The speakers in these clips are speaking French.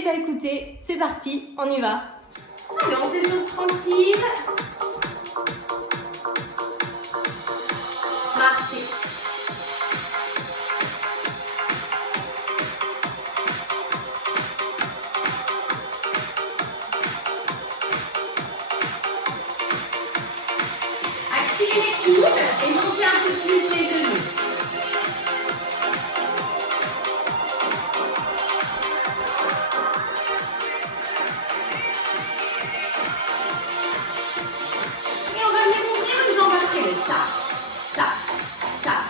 Eh bien écoutez, c'est parti, on y va. Allez, on fait des choses tranquilles. Marchez. Activez les coudes et montez un peu plus les genoux. Et on va venir ouvrir une jambe après l'autre. Tap, tap, tap.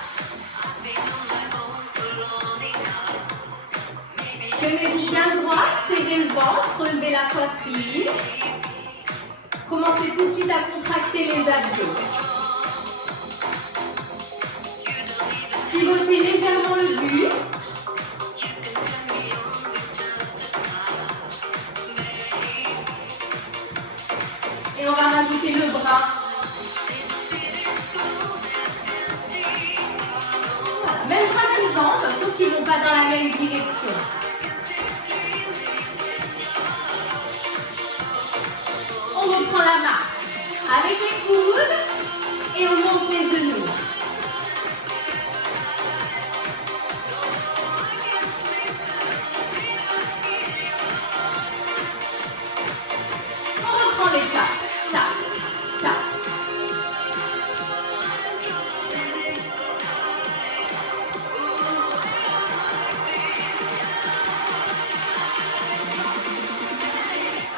Tenez-vous bien droit, serrez le ventre, relevez la poitrine. Commencez tout de suite à contracter les abdos. Pivotez légèrement le buste. Et on va rajouter le bras. Voilà. Même bras, même jambe, sauf qu'ils ne vont pas dans la même direction. On reprend la marche avec les coudes et on monte les genoux. On reprend les tapes, tapes, tapes.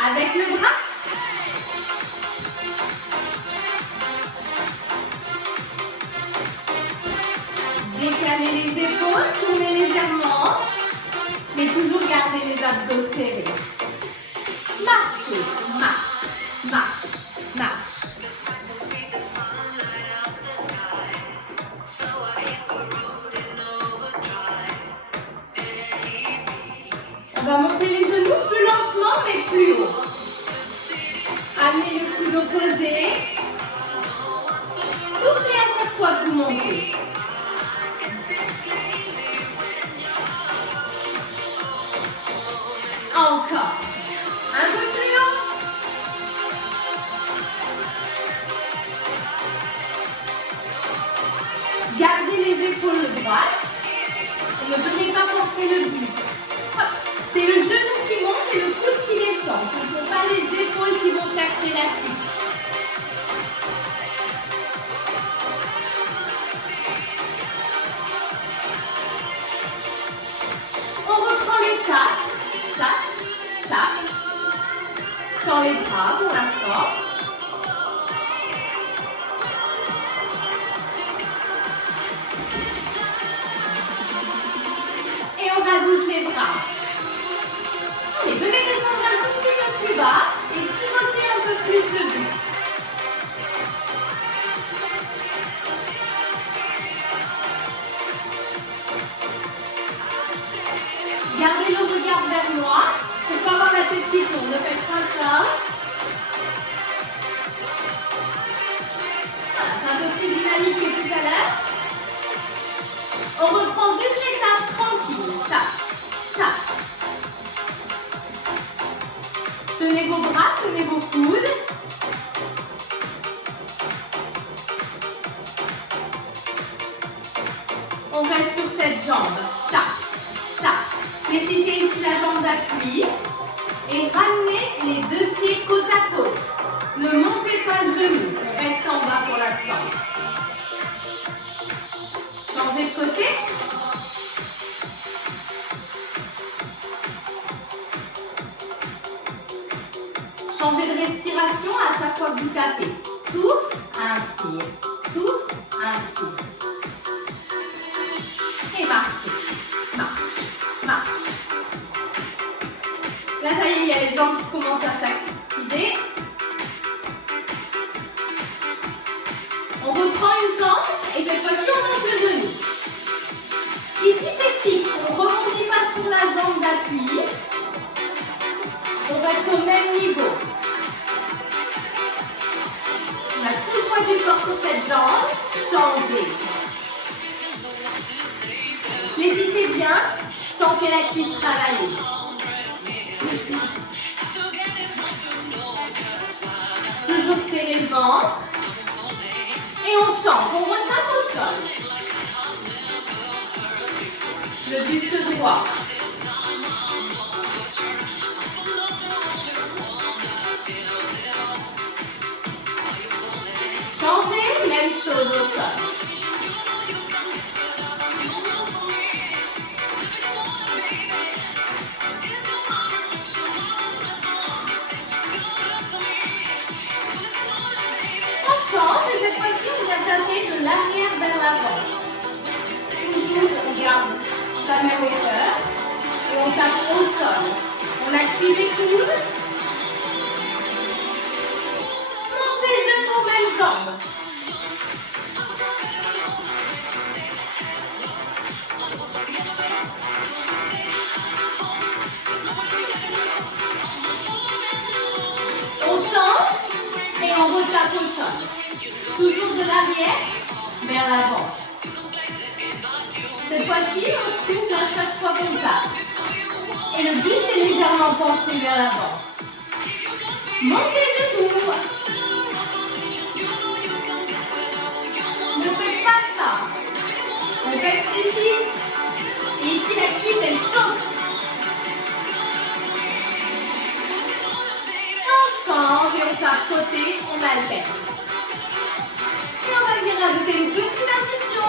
Avec le bras. Décalez les épaules, tournez légèrement, mais toujours gardez les abdos serrés. Marchez, marche, marche, marche. On va monter les genoux plus lentement mais plus haut. Amenez le coude opposé. Soufflez à chaque fois que vous montez. Encore. Un peu plus haut. Gardez les épaules droites. Ne venez pas pencher le buste. C'est le genou qui monte et le coude qui descend. Ce ne sont pas les épaules qui vont chercher la suite. On reprend les tapes. Tape, tape. Sans les bras pour l'instant. Et on rajoute les bras. Allez, venez descendre un tout petit peu plus bas et pivotez un peu plus le buste. Gardez le regard vers moi. Il faut avoir la tête qui tourne. Ne faites pas ça. Voilà, c'est un peu plus dynamique que tout à l'heure. On reprend juste les tapes tranquilles. Tape, tape. Tenez vos bras, tenez vos coudes. On reste sur cette jambe. Tape, tape. Fléchissez ici la jambe d'appui et ramenez les deux pieds côte à côte. Ne montez pas le genou, restez en bas pour l'instant. Changez de côté. Changez de respiration à chaque fois que vous tapez. Souffle, inspire. Souffle, inspire. Et marchez. Marche, marche. Là, ça y est, il y a les jambes qui commencent à s'activer. On reprend une jambe et cette fois-ci, on monte le genou. Ici, c'est fixe. On ne rebondit pas sur la jambe d'appui. On reste au même niveau. On a tout le poids du corps sur cette jambe. Changez. Fléchissez bien sans que la cuisse travaille. Toujours serrer le ventre. Et on chante, on retape au sol. Le buste droit. Changez, même chose au sol. On change et cette fois-ci on vient taper de l'arrière vers l'avant. Toujours on garde la même hauteur et on tape au sol. On active les coudes. Montez genoux, même jambe. On change et on retape au sol. Toujours de l'arrière vers l'avant. Cette fois-ci, on souffle à chaque fois qu'on tape. Et le buste est légèrement penché vers l'avant. Montez genoux. Ne faites pas ça. On reste ici. Et ici, la cuisse, elle chauffe. On change et on tape côté, on alterne. Et on va venir rajouter une petite impulsion.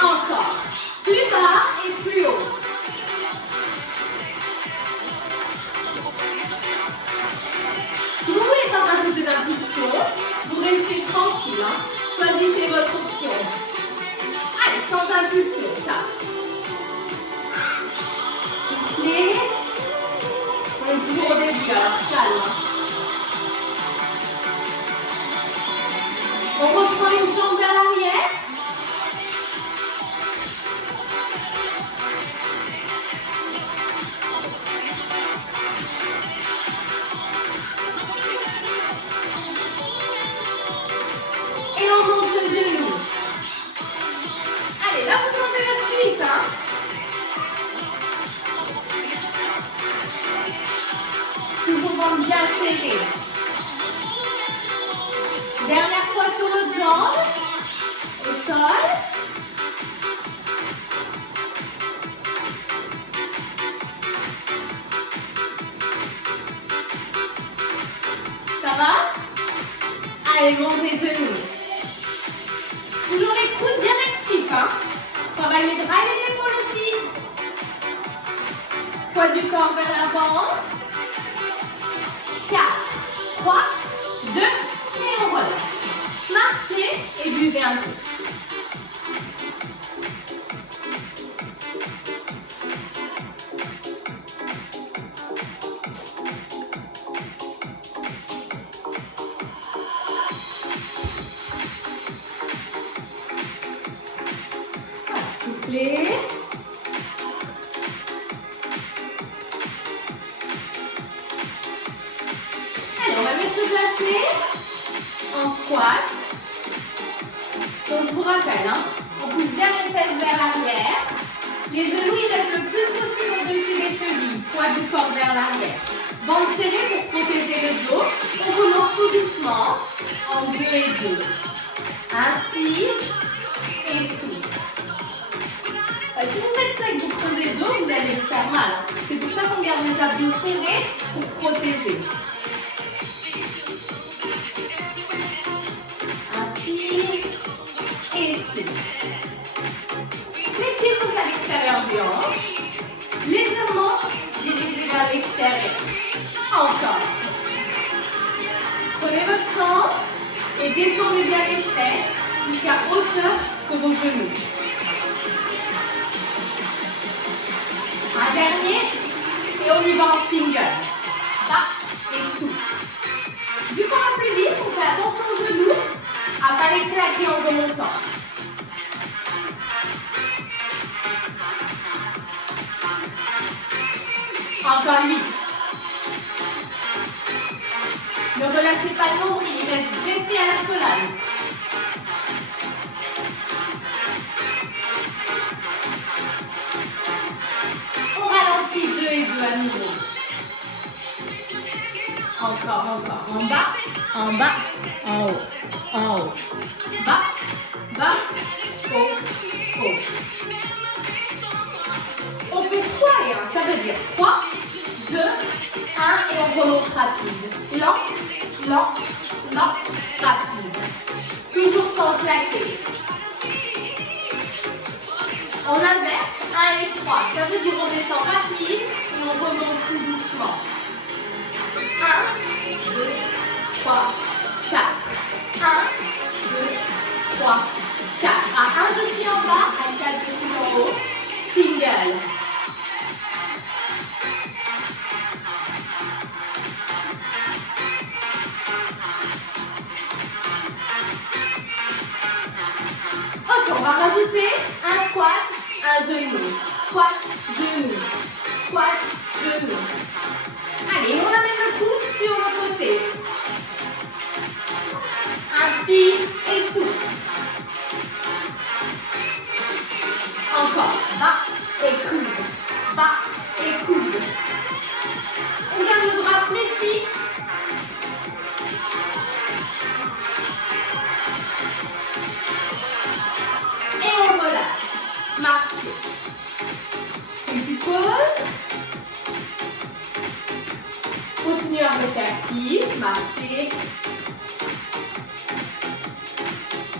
Encore. Plus bas et plus haut. Si vous ne voulez pas rajouter d'impulsion, vous restez tranquille. Choisissez votre option. Allez, sans impulsion, ça. Soufflez. On est toujours au début, alors calme. On reprend une jambe vers l'arrière. Et on monte le genou. Allez, là vous sentez votre cuisse, hein? Toujours ventre bien serré. Dernière fois sur l'autre jambe. Au sol. Ça va? Allez, montez genoux. Toujours les coudes bien actifs, hein? Travaille les bras et les épaules aussi. Poids du corps vers l'avant. 4, 3, 2, et on relâche. Marchez et buvez un peu. Soufflez. Allez, on va venir se placer en squat. Donc, je vous rappelle, hein, on pousse bien les fesses vers l'arrière. Les genoux, ils restent le plus possible au-dessus des chevilles. Poids du corps vers l'arrière. Ventre serré pour protéger le dos. On commence tout doucement en 2 et 2. Inspire et souffle. Si vous faites ça et que vous creusez le dos, vous allez vous faire mal. C'est pour ça qu'on garde les abdos serrés pour protéger. Inspire et souffle. Les pieds sont à l'extérieur des hanches. Légèrement dirigés vers l'extérieur. Encore. Prenez votre temps et descendez bien les fesses jusqu'à hauteur que vos genoux. Un dernier, et on y va en single. Bas et souffle. Vu qu'on va plus vite, on fait attention aux genoux, à ne pas les claquer en remontant. Encore 8. Ne relâchez pas le nombril, il reste dressé à la colonne. à nouveau. Encore, encore. En bas, en bas, en haut, en haut. Bas, bas, haut, haut. On fait 3 et 1, ça veut dire 3, 2, 1 et on remonte rapide. Lent, lent, lent, rapide. Toujours sans claquer. On inverse 1 et 3, ça veut dire on descend rapide et on remonte plus doucement. 1, 2, 3, 4. 1, 2, 3, 4. À 1, je suis en bas, à 4, je suis en haut. Single. Ok, on va rajouter un squat, un genou. Squat, genou. Squat, genou. Allez, on amène le coude sur le côté. Inspire et souffle. Encore. Bas et coude. Bas et coude. On garde le bras fléchi. Et on relâche. Marchez. Une petite pause. Continuez à rester actif. Marchez.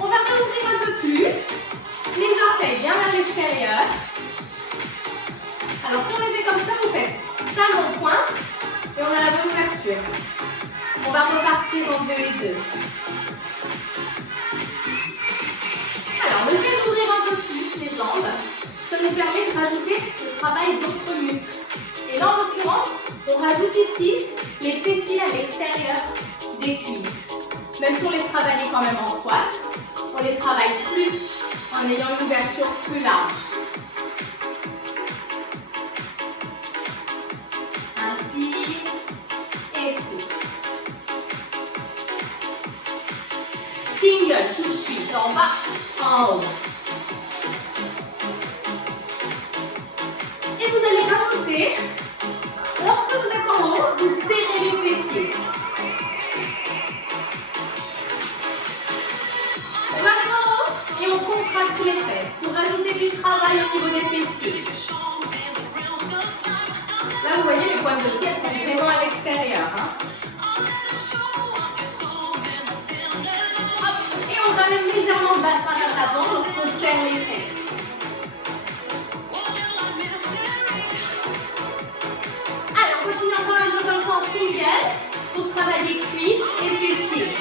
On va réouvrir un peu plus. Les orteils bien vers l'extérieur. Alors si on les fait comme ça, vous faites talon pointe et on a la bonne ouverture. On va repartir en 2 et 2. Alors le fait d'ouvrir un peu plus les jambes, ça nous permet de rajouter le travail d'autres muscles. Et là en l'occurrence, on rajoute ici les fessiers à l'extérieur des cuisses. Même si on les travaille quand même en squat, on les travaille plus en ayant une ouverture plus large. Inspire et souffle. Single tout de suite, en bas, en haut. Et vous allez rajouter, lorsque vous êtes en haut, vous serrez les fessiers. On va en haut et on contracte les fesses pour ajouter du travail au niveau des fessiers. Là, vous voyez, les pointes de pied, elles sont vraiment à l'extérieur. Hein. Hop, et on ramène légèrement le bassin vers l'avant lorsqu'on serre les fesses. Alors, on continue encore une fois comme ça en single pour travailler cuisses et fessiers.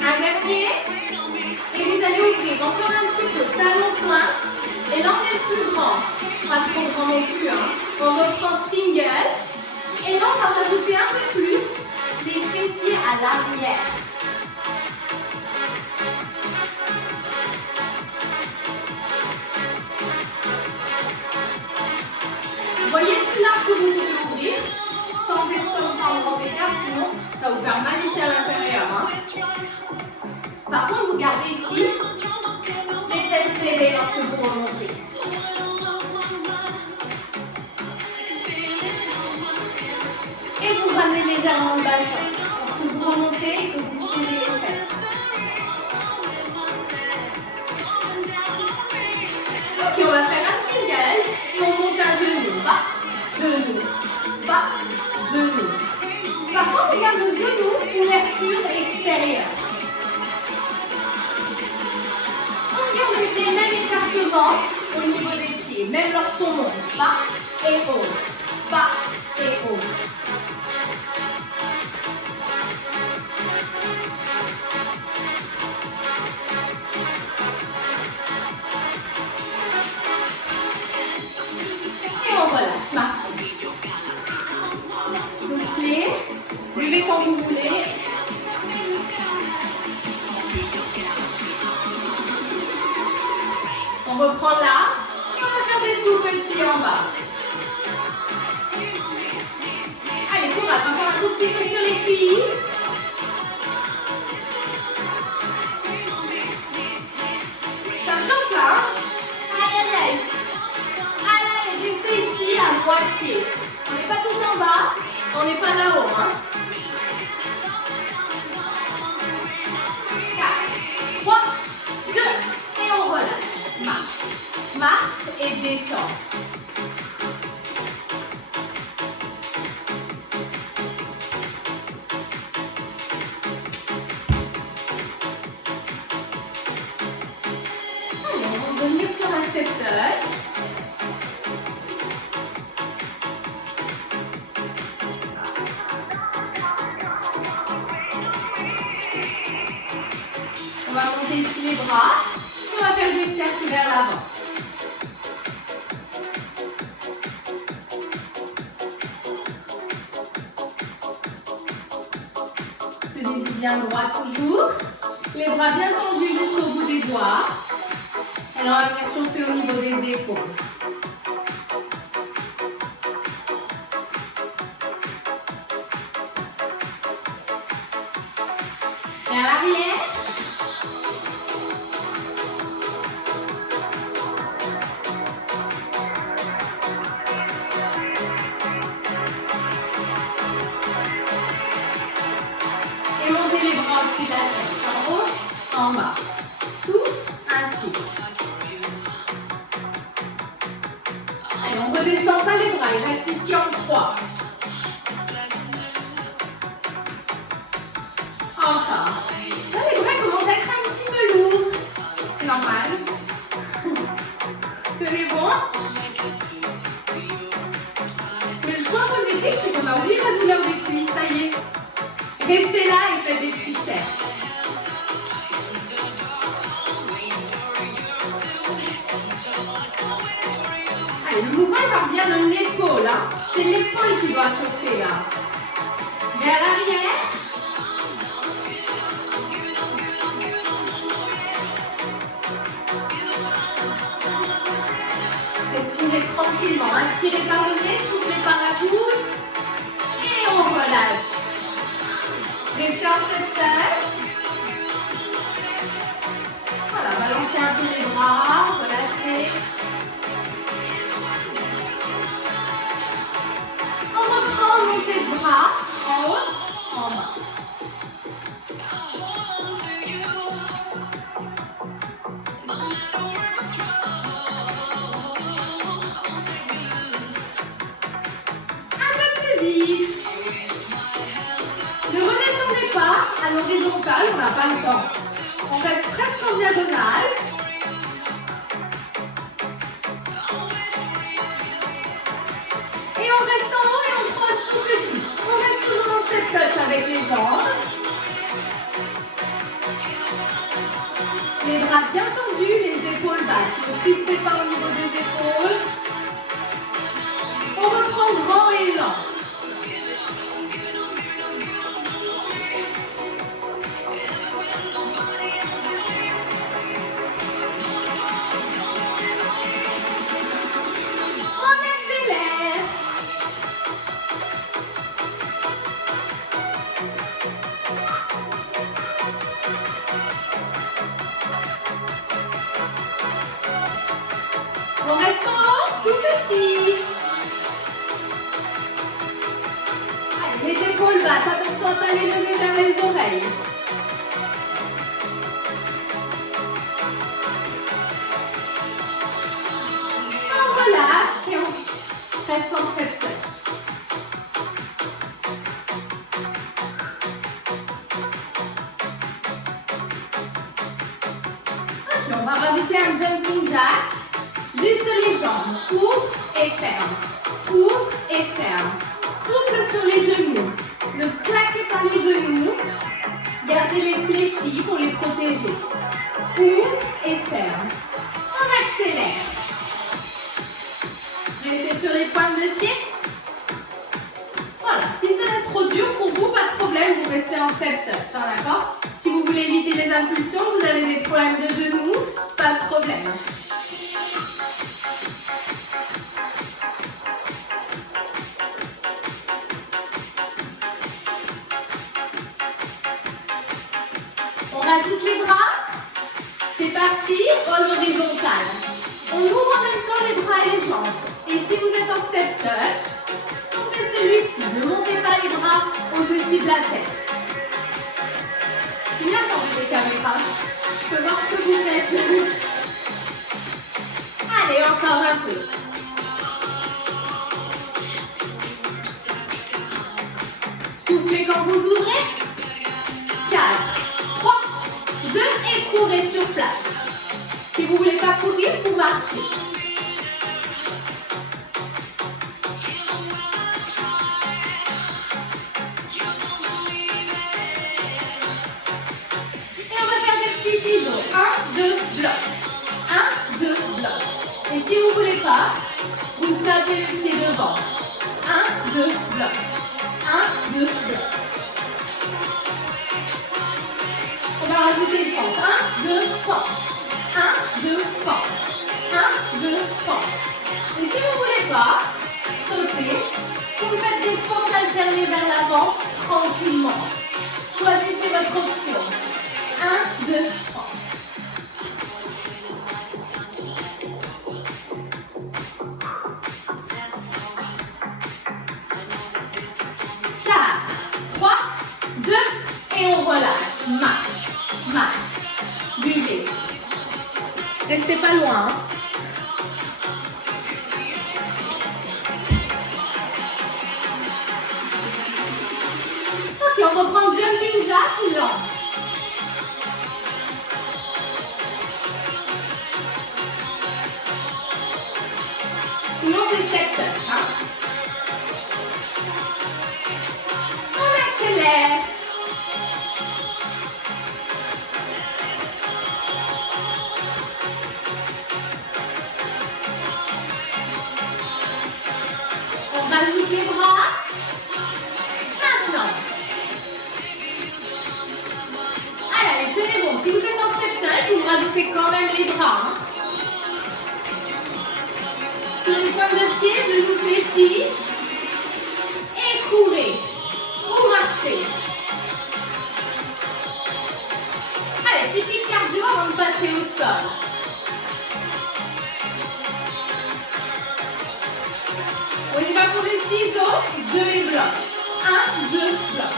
Un dernier. Et vous allez ouvrir encore un petit peu talon plein. Et là, on est plus grand. Pas trop grand non plus. Hein. On reprend single. Et là, on va rajouter un peu plus les fessiers à l'arrière. Vous voyez, plus large que vous pouvez ouvrir. Sans faire comme ça en grand écart, sinon ça va vous faire mal ici à l'intérieur. Hein. Par contre, vous gardez ici les fesses serrées lorsque vous remontez. Et vous ramenez légèrement le bassin lorsque vous remontez et que vous serrez les fesses. Ok, on va faire un single et on monte un genou. Bas, genou, bas, genou. Par contre, on garde le genou, ouverture extérieure. Les mêmes écartements au niveau des pieds, même lorsqu'on monte, bas et haut, bas et haut. Et on relâche, marchez. Soufflez, buvez quand vous voulez. On reprend là, et on va faire des tout petits en bas. Allez, courage, encore un tout petit peu sur les cuisses. Ça chauffe là, hein. Aïe, aïe, aïe. On n'est pas là-haut, hein. 4, 3, 2, et on relâche. Marche. Marche et descend. Allez, on va revenir sur un set-up. On va monter ici les bras et on va faire des cercles vers l'avant. Tenez-vous bien droit toujours. Les bras bien tendus jusqu'au bout des doigts. Et là, on va faire chauffer au niveau des épaules. Vers l'arrière. Et montez les bras au-dessus de la tête. En haut, en bas. Souffle, inspire. Allez, on redescend pas les bras. Il reste ici en 3. Encore. Là, les bras commencent à être un petit peu lourds. C'est normal. Tenez bon. Mais le point positif, c'est qu'on a oublié la douleur des cuisses. Ça y est. Restez là et faites des petits cercles. Allez, le mouvement part bien de l'épaule. Hein. C'est l'épaule qui doit chauffer là. Vers l'arrière. Respirez tranquillement. Inspirez par le nez, soufflez par la bouche. Et on relâche. Restez en cette tête. Voilà, balancez un peu les bras, relâchez. On reprend, montez le bras, en haut, en bas. Un peu plus vite. Ne redescendez pas à l'horizontale, on n'a pas le temps. On reste presque en diagonale. Et on reste en haut et on croise tout petit. On reste toujours dans cette touche avec les jambes. Les bras bien tendus, les épaules basses. Ne crispez pas au niveau des épaules. On reprend grand élan. On reste en haut, tout petit. Allez, les épaules basses, attention à ne pas les lever vers les oreilles. On relâche et on reste en cette touche. On va rajouter un jumping jack. Juste les jambes, ouvre et ferme, ouvre et ferme. Souffle sur les genoux, ne claquez pas les genoux, gardez-les fléchis pour les protéger. Ouvre et ferme. On accélère. Restez sur les pointes de pied. Voilà, si ça va être trop dur pour vous, pas de problème, vous restez en step touch, d'accord? Si vous voulez éviter les impulsions, vous avez des problèmes de genoux, pas de problème. On rajoute les bras. C'est parti, rôle horizontal. On ouvre en même temps les bras et les jambes. Et si vous êtes en step touch, on fait celui-ci. Ne montez pas bouge la tête. C'est bien quand on les caméras. Je peux voir ce que vous faites. Allez, encore un peu. Soufflez quand vous ouvrez. 4, 3, 2 et courez sur place. Si vous ne voulez pas courir, vous marchez. Et on va faire des petits ciseaux. 1, 2, bloc. 1, 2, bloc. Et si vous ne voulez pas, vous tapez le pied devant. 1, 2, bloc. 1, 2, bloc. On va rajouter une fente. 1, 2, fente. 1, 2, fente. 1, 2, fente. Et si vous ne voulez pas sauter, vous faites des fentes alternées vers l'avant tranquillement. Choisissez votre option. 1, 2, fente. 4, 3, 2 et on relâche. Marche, marche, buvez. Restez pas loin. Ok, on reprend jumping jack ou lent. Sinon c'est step touch. Hein? On accélère. On rajoute les bras. Maintenant. Allez, tenez bon. Si vous êtes en step touch, vous rajoutez quand même les bras. Hein. Sur les pointes de pied, genoux fléchis. Et courez. Ou marchez. Allez, petit pic cardio avant de passer au sol. On y va pour les ciseaux, 2 et bloc. 1, 2, bloc.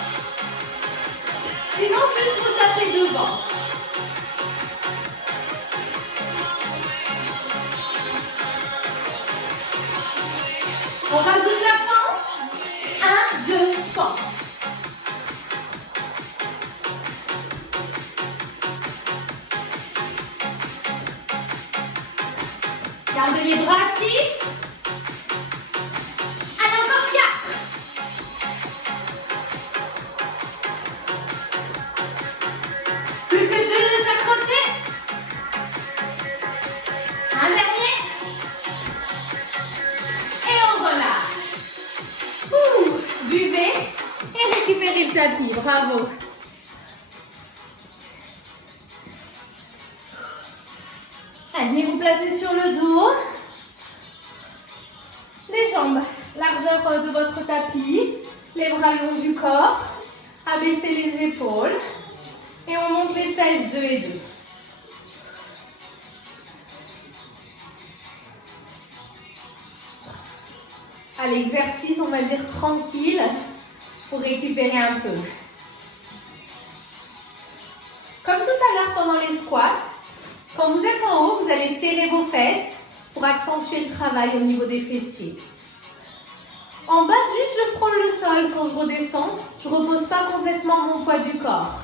Sinon, juste vous tapez devant. On rajoute la fente. 1, 2, fente. Gardez les bras actifs. Allez, encore 4. Plus que 2 de chaque côté. Un dernier. Et on relâche. Ouh, buvez et récupérez le tapis. Bravo. Allez, venez vous placer sur le dos. Les jambes, largeur de votre tapis. Les bras le long du corps. Abaissez les épaules. Et on monte les fesses 2 et 2. Allez, exercice, on va dire tranquille pour récupérer un peu. Comme tout à l'heure pendant les squats, quand vous êtes en haut, vous allez serrer vos fesses pour accentuer le travail au niveau des fessiers. En bas, juste je frôle le sol quand je redescends. Je ne repose pas complètement mon poids du corps.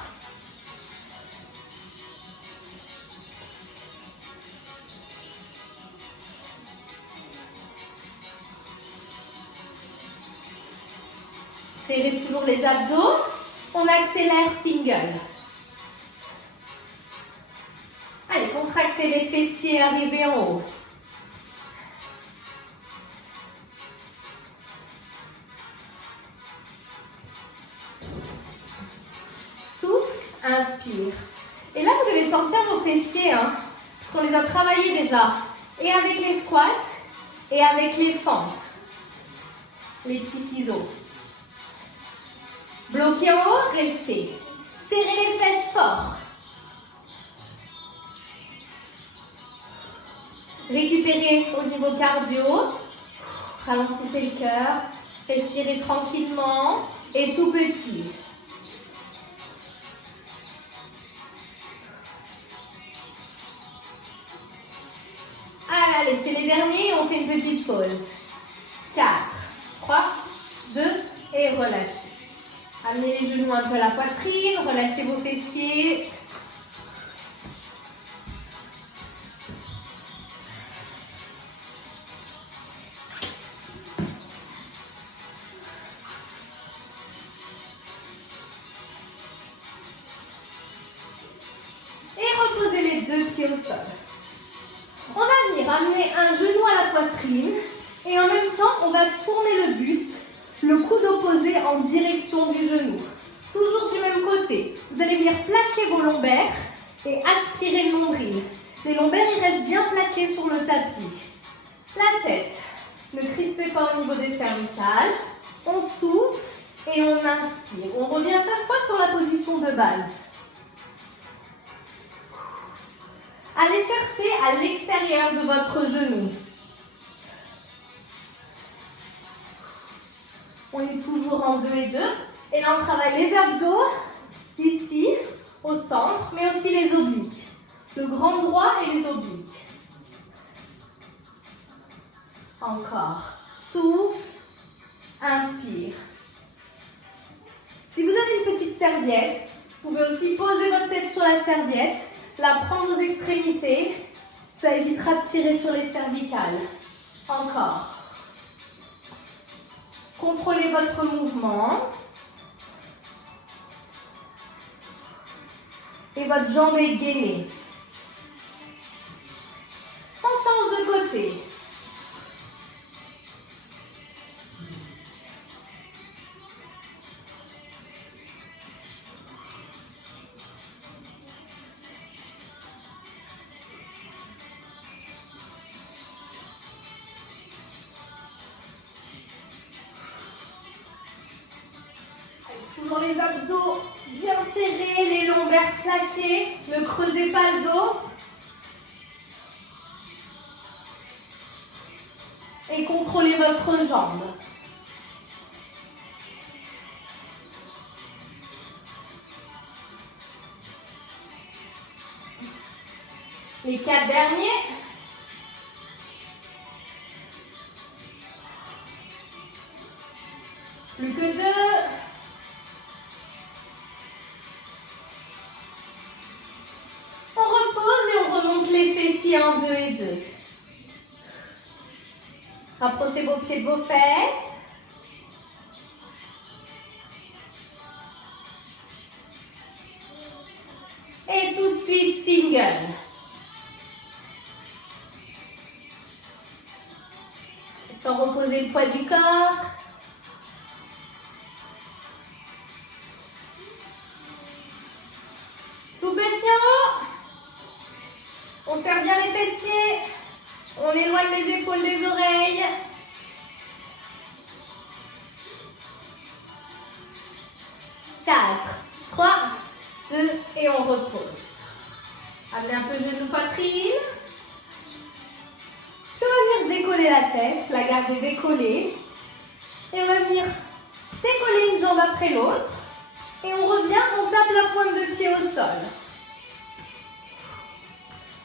Serrez toujours les abdos. On accélère single. Allez, contractez les fessiers, arrivez en haut. Souffle, inspire. Et là, vous allez sentir vos fessiers, hein, parce qu'on les a travaillés déjà. Et avec les squats, et avec les fentes. Les petits ciseaux. Bloquez en haut, restez. Serrez les fesses fort. Récupérez au niveau cardio. Ralentissez le cœur. Respirez tranquillement et tout petit. Allez, c'est les derniers, on fait une petite pause. 4, 3, 2 et relâchez. Amenez les genoux un peu à la poitrine, relâchez vos fessiers. Et reposez les deux pieds au sol. On va venir amener un genou à la poitrine et en même temps, on va tourner le buste, le coude opposé en direction du genou. Toujours du même côté. Vous allez venir plaquer vos lombaires et aspirer le nombril. Les lombaires, ils restent bien plaqués sur le tapis. La tête, ne crispez pas au niveau des cervicales. On souffle et on inspire. On revient chaque fois sur la position de base. Allez chercher à l'extérieur de votre genou. On est toujours en 2 et 2. Et là, on travaille les abdos, ici, au centre, mais aussi les obliques. Le grand droit et les obliques. Encore. Souffle, inspire. Si vous avez une petite serviette, vous pouvez aussi poser votre tête sur la serviette, la prendre aux extrémités, ça évitera de tirer sur les cervicales. Encore. Contrôlez votre mouvement. Et votre jambe est gainée. On change de côté. Toujours les abdos bien serrés, les lombaires plaqués. Ne creusez pas le dos. Et contrôlez votre jambe. Les 4 derniers. Plus que 2. On repose et on remonte les fessiers en 2 et 2. Rapprochez vos pieds de vos fesses. Et tout de suite, single. Sans reposer le poids du corps. Tout petit en haut. On serre bien les fessiers. On éloigne les épaules des oreilles. Quatre, 3, 2 et on repose. Amenez un peu le genou poitrine. Puis on va venir décoller la tête, la garder décollée. Et on va venir décoller une jambe après l'autre. Et on revient, on tape la pointe de pied au sol.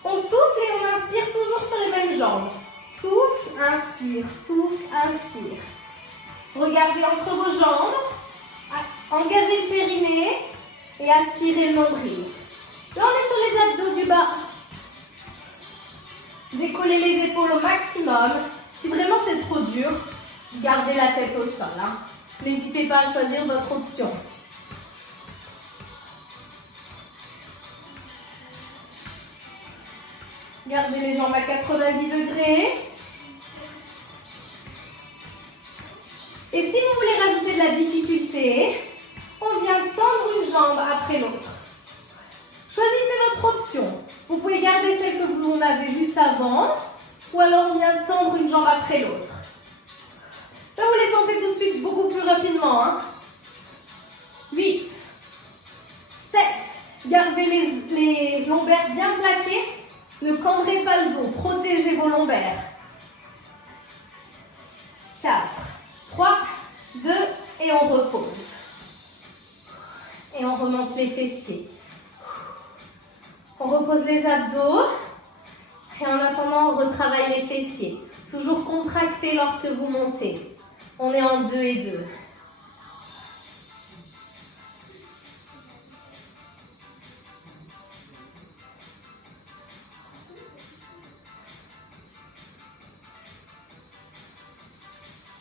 On souffle et on inspire toujours sur les mêmes jambes. Souffle, inspire, souffle, inspire. Regardez entre vos jambes. Engagez le périnée et aspirez le nombril. Là, on est sur les abdos du bas. Décollez les épaules au maximum. Si vraiment c'est trop dur, gardez la tête au sol. N'hésitez pas à choisir votre option. Gardez les jambes à 90 degrés. Et si vous voulez rajouter de la difficulté, on vient tendre une jambe après l'autre. Choisissez votre option. Vous pouvez garder celle que vous en avez juste avant, ou alors on vient tendre une jambe après l'autre. Là, vous les sentez tout de suite beaucoup plus rapidement. 8, 7, gardez les lombaires bien plaqués. Ne cambrez pas le dos, protégez vos lombaires. 4, 3, 2 et on repose. Et on remonte les fessiers. On repose les abdos. Et en attendant, on retravaille les fessiers. Toujours contractés lorsque vous montez. On est en 2 et 2.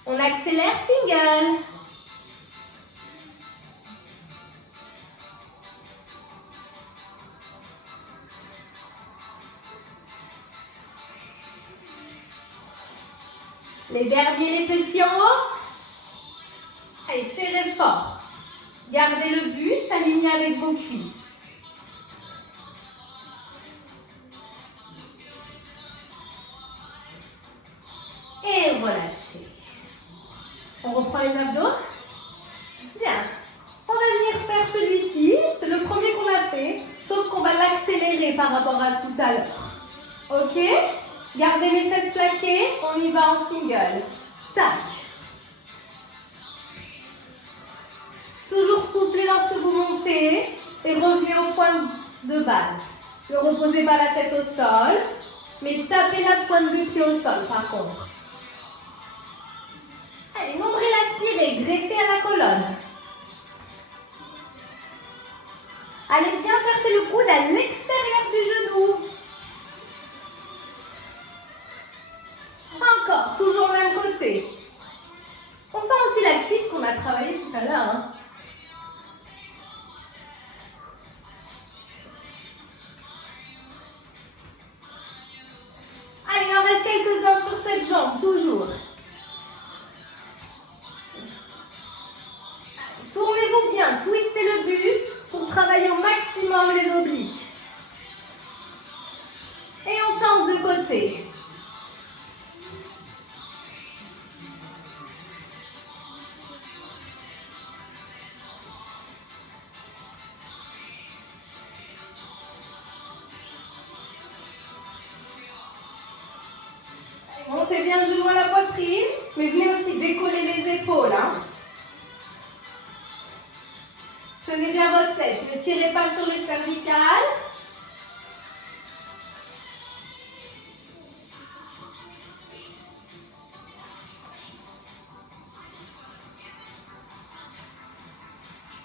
On accélère, single. Les derniers, les petits en haut. Allez, serrez fort. Gardez le buste aligné avec vos cuisses. Et relâchez. On reprend les abdos. Bien. On va venir faire celui-ci. C'est le premier qu'on a fait. Sauf qu'on va l'accélérer par rapport à tout à l'heure. Ok? Gardez les fesses plaquées. On y va en single. Tac. Toujours soufflez lorsque vous montez. Et revenez au point de base. Ne reposez pas la tête au sol. Mais tapez la pointe de pied au sol par contre. Allez, nombril aspiré, greffé à la colonne. Allez bien chercher le coude à l'extérieur du genou. Encore, toujours au même côté. On sent aussi la cuisse qu'on a travaillé tout à l'heure. Hein. Allez, il en reste quelques-uns sur cette jambe, toujours. Tournez-vous bien, twistez le buste pour travailler au maximum les obliques. Et on change de côté. Montez bien le genou à la poitrine, mais venez aussi décoller les épaules. Hein. Tenez bien votre tête, ne tirez pas sur les cervicales.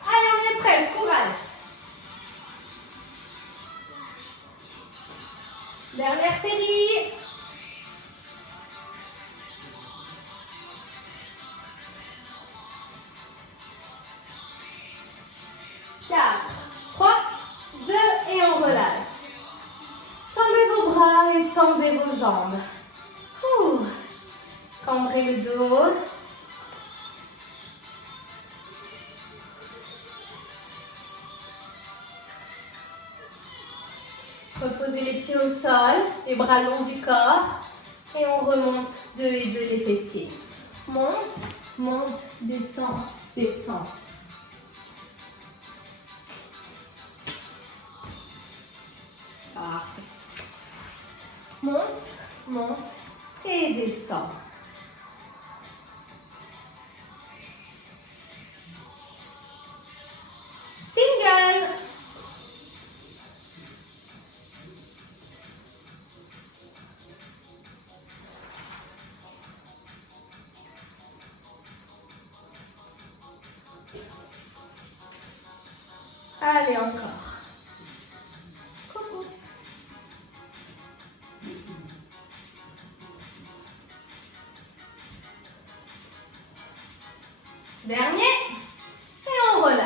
Allez, on y est presque, courage. Dernière série. Tendez vos jambes. Cambrez le dos. Reposez les pieds au sol, les bras longs du corps. Et on remonte 2 et 2 les fessiers. Monte, monte, descend, descend. Parfait. Monte, monte et descend. Single. Allez, encore. Coucou. Dernier. Et on relâche.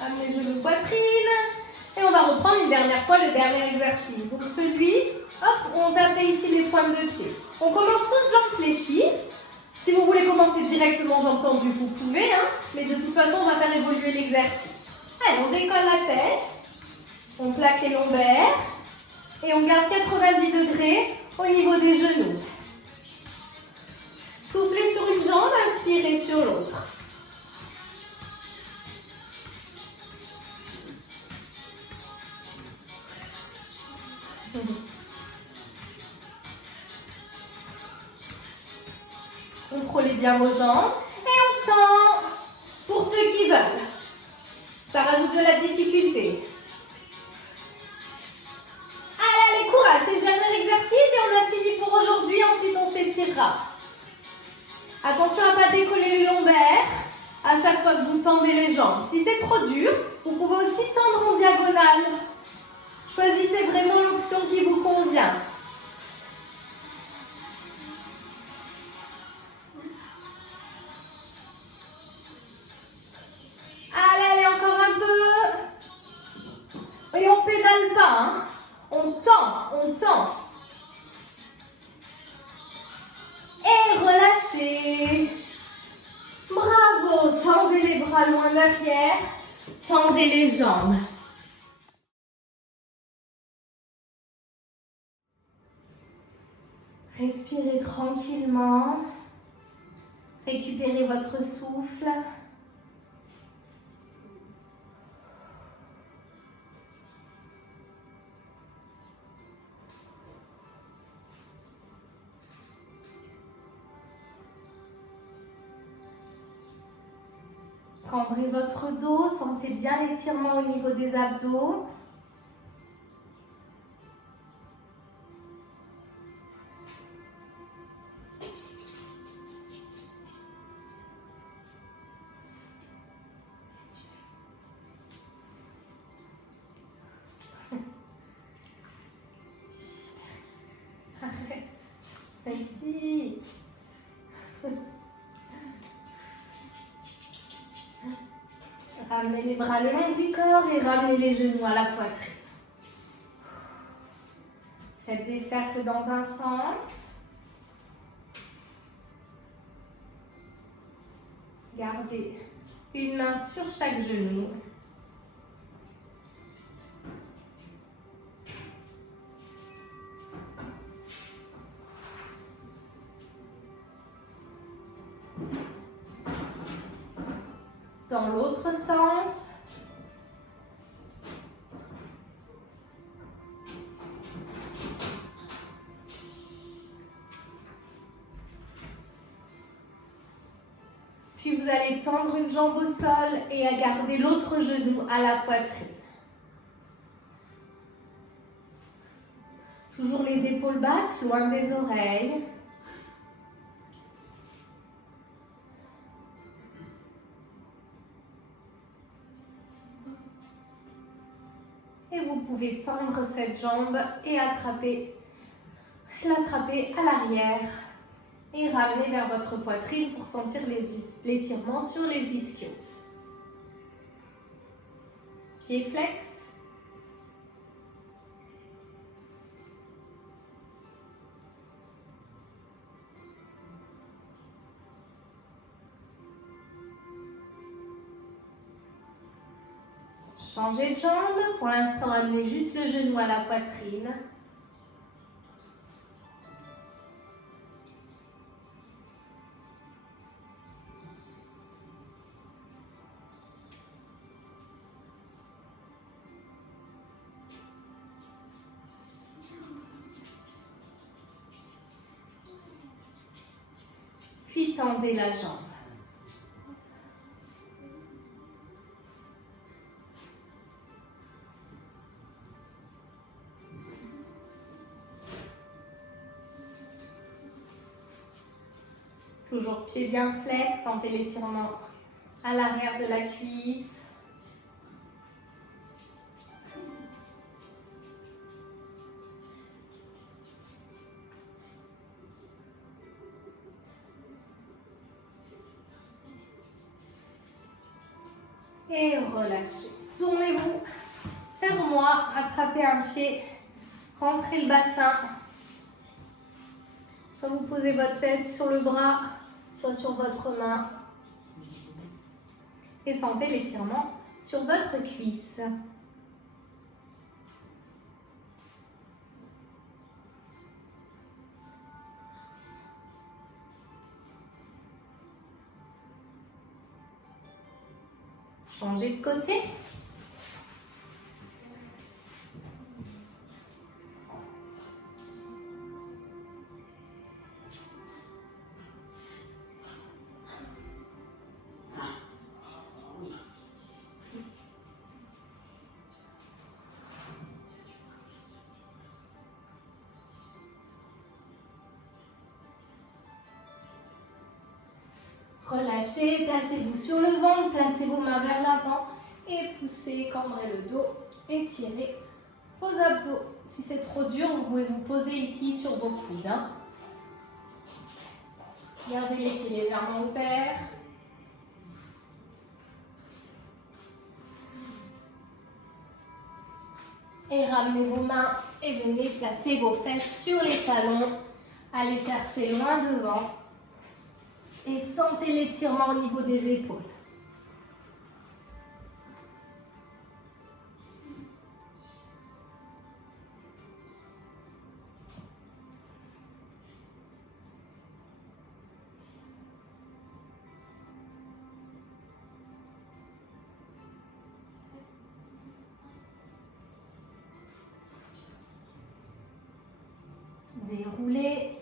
Amenez les genoux poitrine. Et on va reprendre une dernière fois le dernier exercice. Donc celui, hop, on tape ici les pointes de pied. On commence tous jambes fléchies. Si vous voulez commencer directement jambes tendues, vous pouvez. Hein, mais de toute façon, on va faire évoluer l'exercice. Allez, on décolle la tête. On plaque les lombaires. Et on garde 90 degrés au niveau des genoux. Soufflez sur une jambe, inspirez sur l'autre. Contrôlez bien vos jambes et on tend pour ceux qui veulent. Ça rajoute de la difficulté. Allez, allez, courage, c'est le dernier lombaire à chaque fois que vous tendez les jambes. Si c'est trop dur, vous pouvez aussi tendre en diagonale. Choisissez vraiment l'option qui vous convient. Allez, encore un peu. Et on pédale pas, hein. On tend, on tend. Et relâchez. Bravo. Tendez les bras loin derrière. Tendez les jambes. Respirez tranquillement. Récupérez votre souffle. Cambrez votre dos, sentez bien l'étirement au niveau des abdos. Arrête. Vas-y. Ramenez les bras le long du corps et ramenez les genoux à la poitrine. Faites des cercles dans un sens. Gardez une main sur chaque genou. Dans l'autre sens. Puis vous allez tendre une jambe au sol et à garder l'autre genou à la poitrine. Toujours les épaules basses, loin des oreilles. Et vous pouvez tendre cette jambe et l'attraper à l'arrière et ramener vers votre poitrine pour sentir l'étirement sur les ischios. Pieds flex. Changez de jambe. Pour l'instant, amenez juste le genou à la poitrine. Puis tendez la jambe. Toujours pied bien flex, sentez l'étirement à l'arrière de la cuisse. Et relâchez. Tournez-vous vers moi, attrapez un pied, rentrez le bassin. Soit vous posez votre tête sur le bras, soit sur votre main. Et sentez l'étirement sur votre cuisse. Changez de côté. Relâchez, placez-vous sur le ventre, placez vos mains vers l'avant et poussez, cambrez le dos, étirez vos abdos. Si c'est trop dur, vous pouvez vous poser ici sur vos coudes. Gardez les pieds légèrement ouverts. Et ramenez vos mains et venez placer vos fesses sur les talons. Allez chercher loin devant. Et sentez l'étirement au niveau des épaules. Déroulez,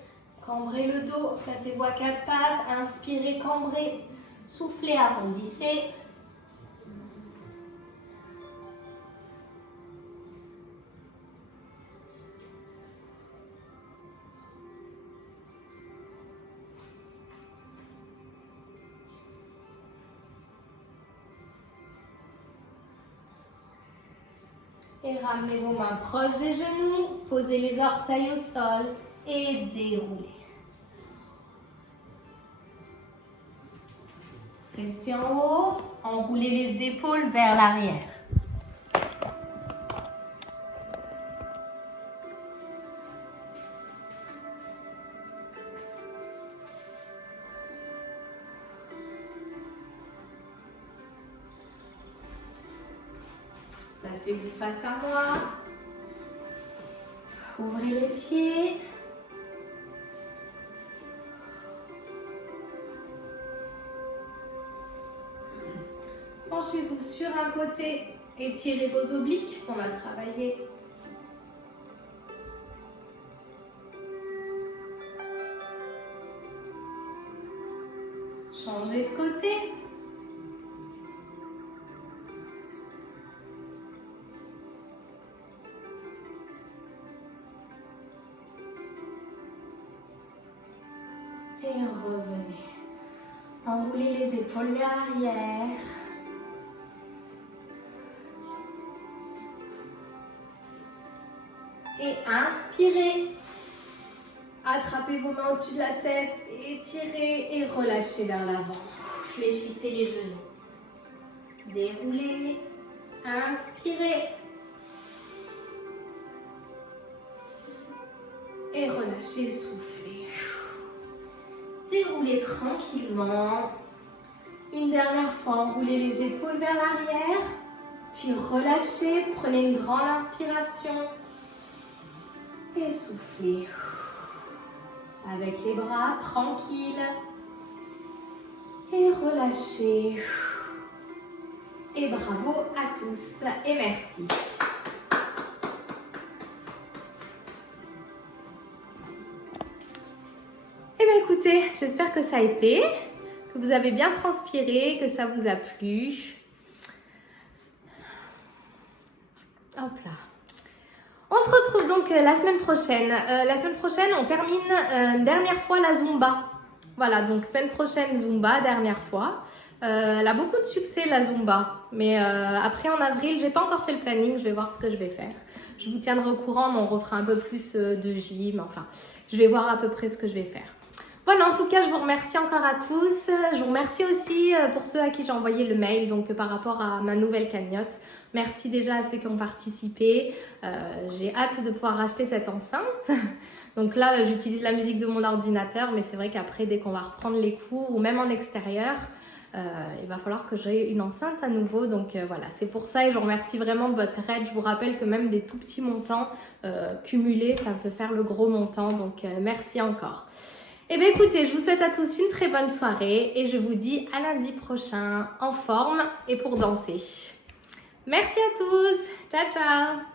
cambrez le dos, placez-vous à quatre pattes, inspirez, cambrez, soufflez, arrondissez. Et ramenez vos mains proches des genoux, posez les orteils au sol et déroulez. Restez en haut, enroulez les épaules vers l'arrière. Placez-vous face à moi. Ouvrez les pieds. Penchez-vous sur un côté, étirez vos obliques qu'on a travaillé. Changez de côté. Et revenez. Enroulez les épaules vers l'arrière. Et inspirez. Attrapez vos mains au-dessus de la tête. Étirez et relâchez vers l'avant. Fléchissez les genoux. Déroulez. Inspirez. Et relâchez, soufflez. Déroulez tranquillement. Une dernière fois, enroulez les épaules vers l'arrière. Puis relâchez. Prenez une grande inspiration. Et soufflez. Avec les bras tranquilles. Et relâchez. Et bravo à tous. Et merci. Eh bien écoutez, j'espère que ça a été, que vous avez bien transpiré, que ça vous a plu. Hop là. On se retrouve donc la semaine prochaine. La semaine prochaine, on termine dernière fois la Zumba. Voilà, donc semaine prochaine Zumba, dernière fois. Elle a beaucoup de succès la Zumba. Mais après en avril, j'ai pas encore fait le planning, je vais voir ce que je vais faire. Je vous tiendrai au courant, mais on refera un peu plus de gym. Enfin, je vais voir à peu près ce que je vais faire. Voilà, en tout cas, je vous remercie encore à tous. Je vous remercie aussi pour ceux à qui j'ai envoyé le mail, donc par rapport à ma nouvelle cagnotte. Merci déjà à ceux qui ont participé. J'ai hâte de pouvoir racheter cette enceinte. Donc là, j'utilise la musique de mon ordinateur, mais c'est vrai qu'après, dès qu'on va reprendre les cours ou même en extérieur, il va falloir que j'ai une enceinte à nouveau. Donc voilà, c'est pour ça et je vous remercie vraiment de votre aide. Je vous rappelle que même des tout petits montants cumulés, ça peut faire le gros montant. Donc merci encore. Eh bien écoutez, je vous souhaite à tous une très bonne soirée et je vous dis à lundi prochain en forme et pour danser. Merci à tous. Ciao, ciao.